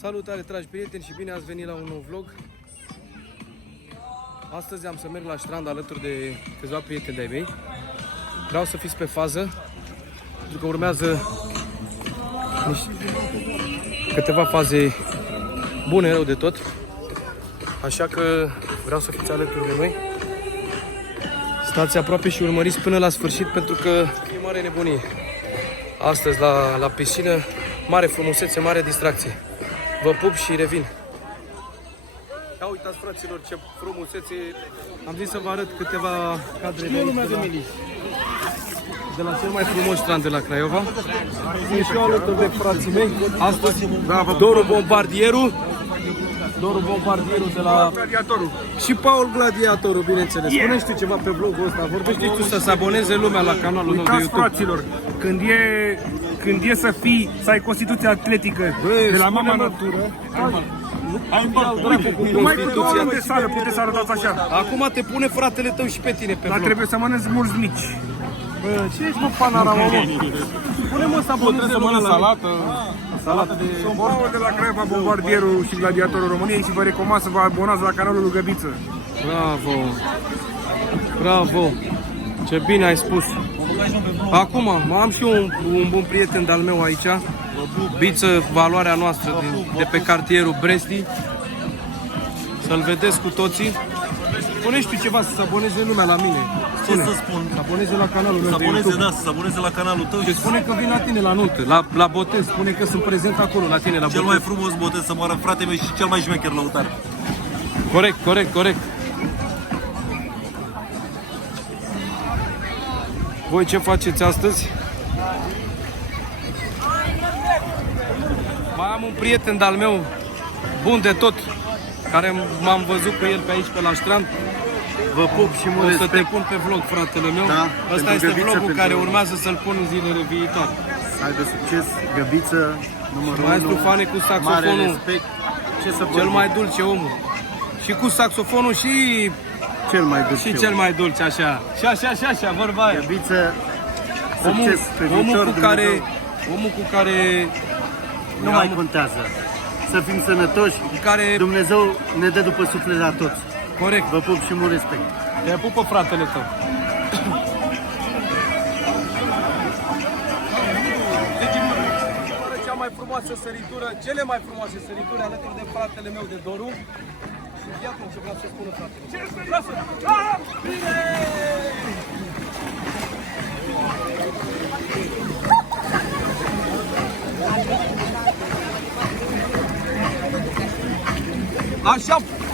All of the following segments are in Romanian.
Salutare, dragi prieteni, și bine ați venit la un nou vlog. Astăzi am să merg la strand alături de câțiva prieteni de-ai mei. Vreau să fiți pe fază, pentru că urmează câteva faze bune, rău de tot. Așa că vreau să fiți alături de noi. Stați aproape și urmăriți până la sfârșit, pentru că e mare nebunie. Astăzi la piscină, mare frumusețe, mare distracție. Vă pup și revin. Ia uitați, fraților, ce frumusețe. Am zis să vă arăt câteva cadre de la cel mai frumos strand de la Craiova. Sunt și eu alături de frații mei. Astăzi, Doru Bombardierul. Doru Bombardierul de la Gladiatorul. Și Paul Gladiatorul, bineînțeles. Spune-și tu ceva pe vlogul ăsta. Vorbește tu să se aboneze lumea la canalul meu de YouTube. Fraților, când e să ai constituție atletică de la mama natură, numai cu 2 luni de sală puteți să arătați așa. Acum te pune fratele tău și pe tine pe Dar vlog. trebuie să mănânci mulți mici. Bă, ce ești, mă, panorama, mă? Spune-mă să aboneze lumea la salată. salată de... Sunt Paul de la Craiova, Bombardierul și Gladiatorul României și vă recomand să vă abonați la canalul lui Găbiță. Bravo! Bravo! Ce bine ai spus! Acum, am și eu un bun prieten de-al meu aici. Biță, valoarea noastră de pe cartierul Bresti. Să-l vedeți cu toții. Spune-și tu ceva, să se aboneze lumea la mine. Spune. Ce să spun? Să aboneze la canalul meu Să de aboneze, YouTube. da, să aboneze la canalul tău. Și spune că vin la tine la nuntă, la botez. Spune că sunt prezent acolo la tine la Cel botez. mai frumos botez să moară frate meu și cel mai șmecher lăutar. Corect. Voi ce faceți astăzi? Mai am un prieten de-al meu, bun de tot, care m-am văzut cu el pe aici, pe la strand. Vă pup și mult O să te respect. pun pe vlog, fratele meu. Da, Ăsta pentru este Găbiță, vlogul pentru- care urmează să-l pun în zilele viitoare. Ai de succes, Găbiță, numărul 1. Maestru Fane cu Mare saxofonul, respect. Ce să cel vorbim? mai dulce omul. Și cu saxofonul și cel mai dulce, așa. Și așa, vorba aia. Găbiță, Omul, succes pe viitor, omul cu care nu mai contează. Să fim sănătoși, Dumnezeu ne dă după suflet la toți. Corect. Vă pup și mult respect. Te pupă fratele tău. Cea mai frumoasă săritură, cele mai frumoase sărituri alături de fratele meu de Doru. Și iată ce vreau să spună fratele. Bine!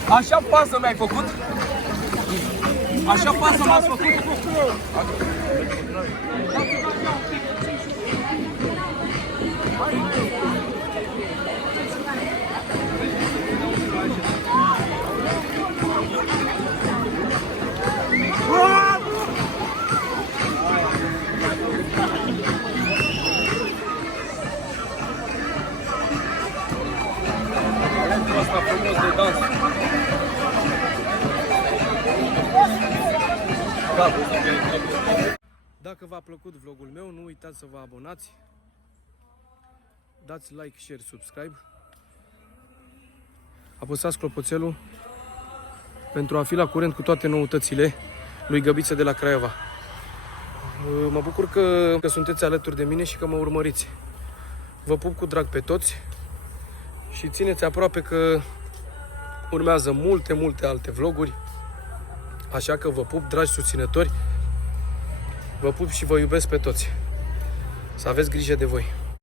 Așa pasă mi-ai făcut? Așa pasă m-ați făcut? Asta frumos de dans. Dacă v-a plăcut vlogul meu, nu uitați să vă abonați. Dați like, share, subscribe. Apăsați clopoțelul pentru a fi la curent cu toate noutățile lui Găbiță de la Craiova. Mă bucur că sunteți alături de mine și că mă urmăriți. Vă pup cu drag pe toți și țineți aproape că urmează multe alte vloguri. Așa că vă pup, dragi susținători. Vă pup și vă iubesc pe toți. Să aveți grijă de voi.